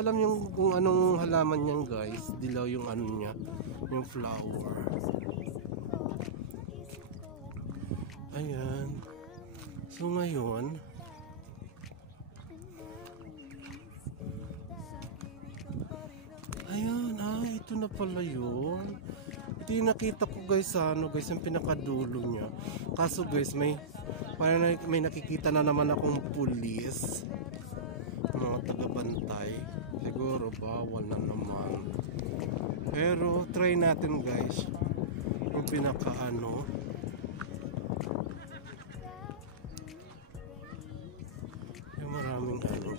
alam yung kung anong halaman niyan guys. Dilaw yung ano niya, yung flower. Ayan. So ngayon, ayun, ito na pala yun. Ito yung nakita ko guys sa ano guys, yung pinakadulo niya. Kaso guys, parang may nakikita na naman akong pulis. Mga taga-bantay. Siguro bawal na naman. Pero try natin guys. Yung pinaka ano. Yung maraming ano.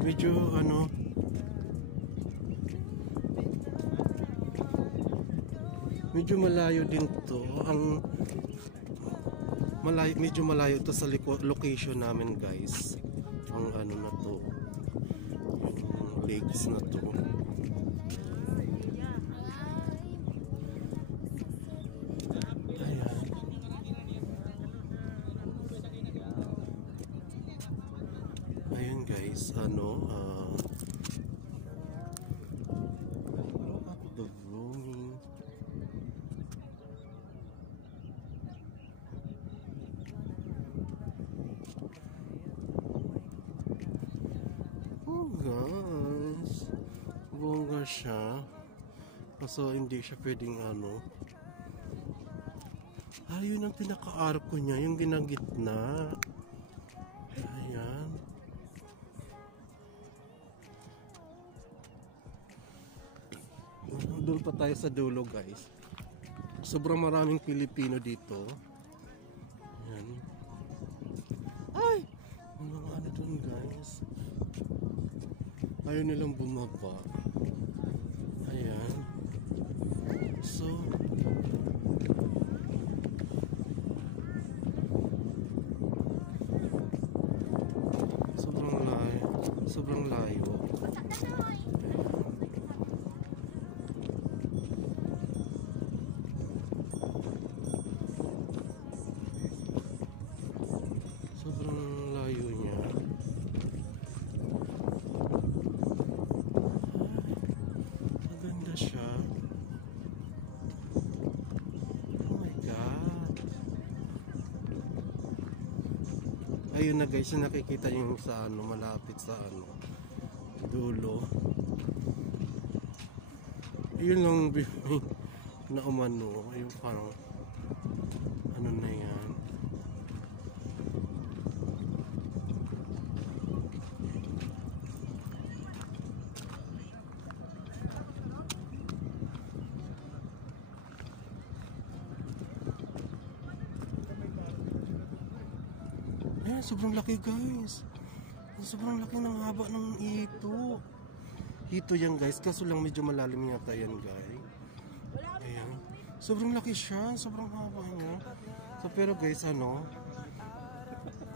Medyo ano, medyo malayo din to. Medyo malayo to sa location namin guys. Ang ano na to, yung lakes na to. Ayan. Ayun guys, ano, the roaming. Oh guys, bongga siya. Kaso hindi siya pwedeng ano. Ayun ang pinaka-arko niya, yung ginagitna. Ayan. Doon pa tayo sa dulo guys. Sobrang maraming Pilipino dito. Ayan. Ay! Ano nga ano doon guys. Ayaw nilang bumaba. Ayan. So sobrang layo. Sobrang layo niya. Maganda siya. Oh my God. Ayun na guys, yung nakikita yung sa ano, malapit sa ano, dulo. Ayun lang na umano, yung parang ano na yan. Ayan, sobrang laki guys. Sobrang laki ng haba ng ito. Ito yan guys, kaso lang medyo malalim yata yan guys. Ayan. Sobrang laki siya, sobrang haba niya. So pero guys, ano?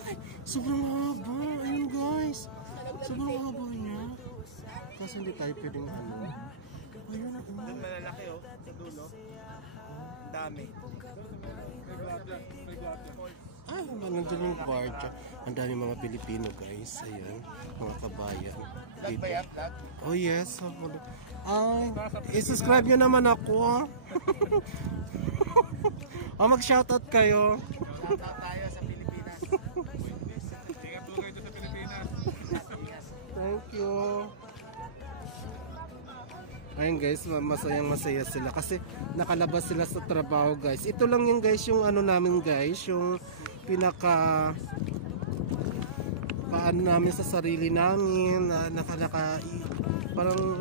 Ay, sobrang haba. Ayun guys. Sobrang haba niya. Kaso hindi tayo pwedeng ano. Ayun na. Ang malalaki oh, sa dulo. Dami. Ah, nandun yung guardia. Ang dami mga Pilipino guys. Ayan, mga kabayan. Dito. Oh yes. Ay, i-subscribe nyo naman ako. Oh, mag-shoutout kayo. Shoutout tayo sa Pilipinas. Ingat po kayo sa Pilipinas. Thank you. Ayun guys, masaya sila kasi nakalabas sila sa trabaho guys. Ito lang yung guys, yung ano namin guys, yung pinaka paano namin sa sarili namin, parang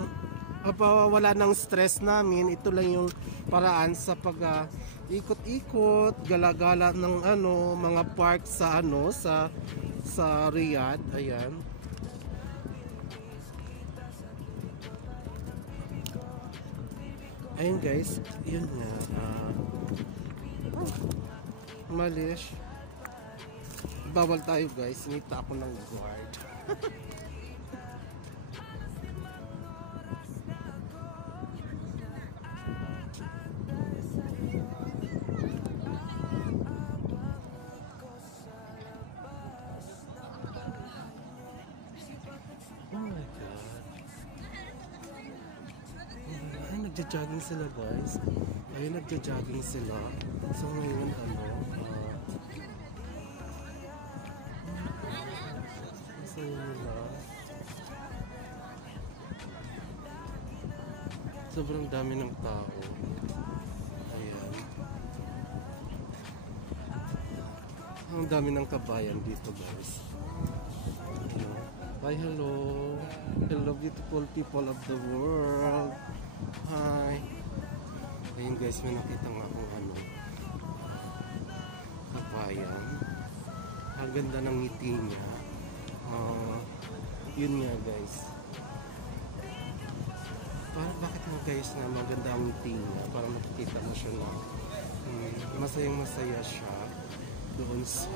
wala ng stress namin. Ito lang yung paraan sa pag ikot-ikot, gala-gala ng ano, mga park sa ano, sa Riyadh. Ayan. Ayun guys, yun nga. Malish. Bawal tayo guys. Sinita ako ng guard. Oh my God. Ay, nagja-jogging sila guys. Ay, nagja-jogging sila. So ngayon masaya nila. Sobrang dami ng tao. Ayan. Ang dami ng kabayan dito guys. Ayan. Hi, hello. Hello beautiful people of the world. Hi. Ayun guys, may nakita nga akong kabayan. Ang ganda ng ngiti niya. Yun nga guys. Bakit mo guys na maganda ang ngiti niya? Parang nakikita mo siya na masayang masaya siya doon sa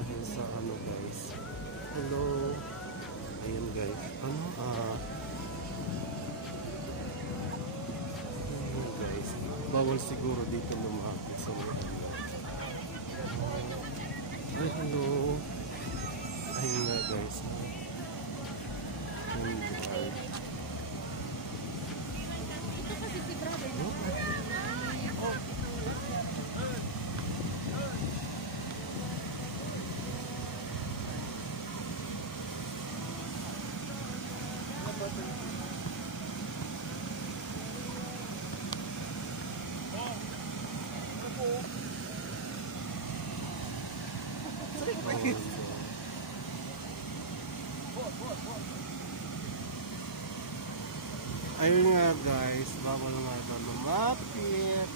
guys. Hello. Ayun guys. Guys, bawal siguro dito lumapit sa mga ay, hello. Ayun nga guys. Ayun guys. Ayun nga guys, bawal nga ito lumapit.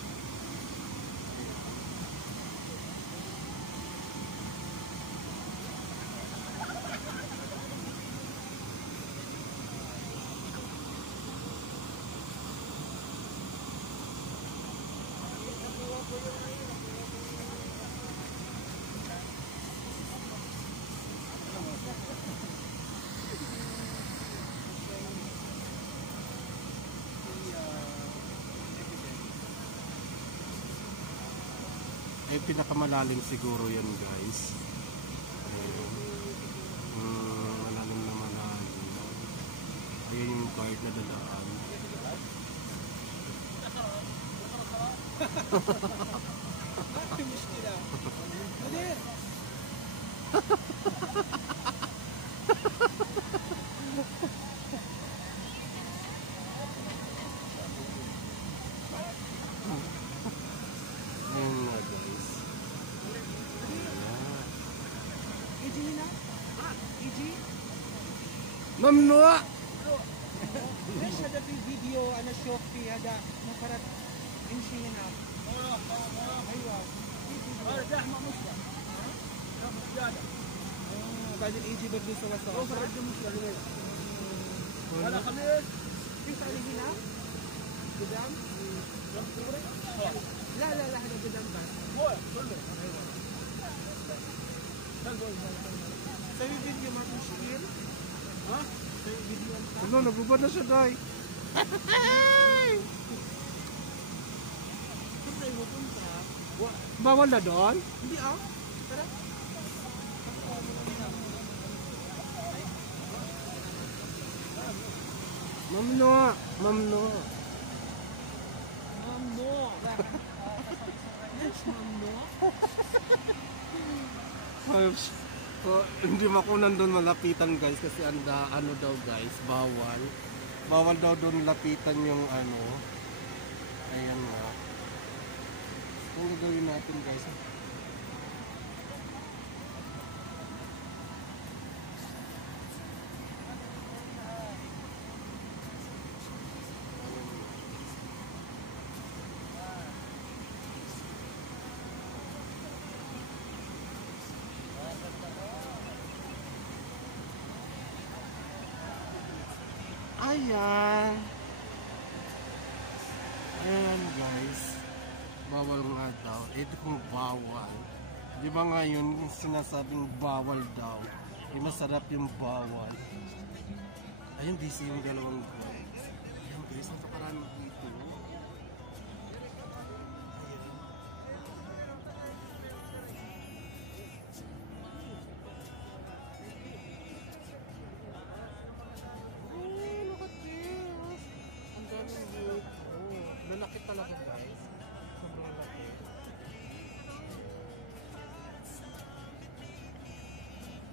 Eh, pinakamalalim siguro yan guys. Malalim na malalim. Ayun yung part na dadaan. Ayun nga guys. Mamnua! ليش هذا في فيديو انا اشوف فيه هذا مفرد يمشي هنا ايوه هذا زحمه مشكله زياده بعدين يجي بدو سوا سوا فرد مشكله هذا خميس في ثاني هنا قدام لا لا لا هذا قدام بس هو كله ايوه سوي فيديو ما مشكله ها Ano, nagubad na siya, guys. Saan tayo pupunta? Bawal na doon? Hindi Tara. Mamnua. Mamnua. Mamnua. Mamnua. Hindi makunan doon malapitan guys kasi ano daw guys, bawal daw doon lapitan yung ayan nga. Kung gagawin natin guys, ayan guys, Bawal nga daw. Ito kung bawal. Di ba ngayon sinasabing bawal daw? Masarap yung bawal. Ayun, busy yung dalawang guys. Ayun guys, napakarami dito. Ayun. Look at this. Ang daming dito. Lalaki talaga guys. Sobrang laki.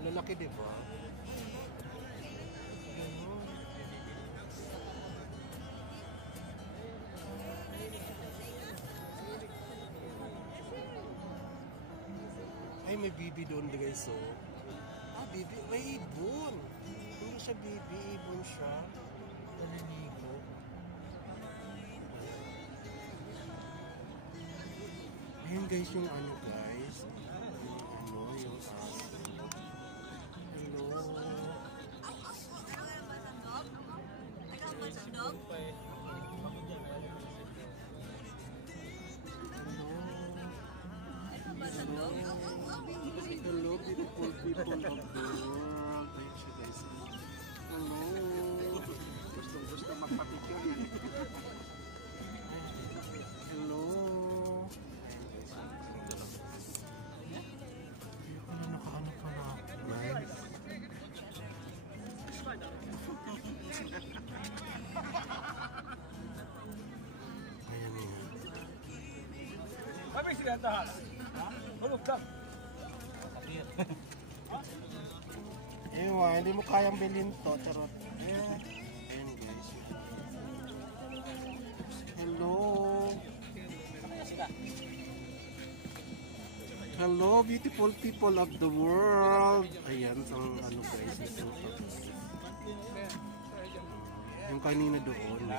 Lalaki diba? Ay, may bibi doon guys, so. Bibi, may ibon. Hindi siya bibi, ibon siya. Naliligo. Ayun guys, yung ano guys. Yung hello, beautiful people of the world. Ayun siya guys. Hello. Gusto magpapicture. Hello. Ano nakaano pa na? Nice. Ayan yan. Kami sila tahan. Hulog ka. Ewan, hindi mo kayang bilhin to, charot. Ayan guys. Hello. Hello, beautiful people of the world. Ayan, ang ano guys. Yung kanina doon.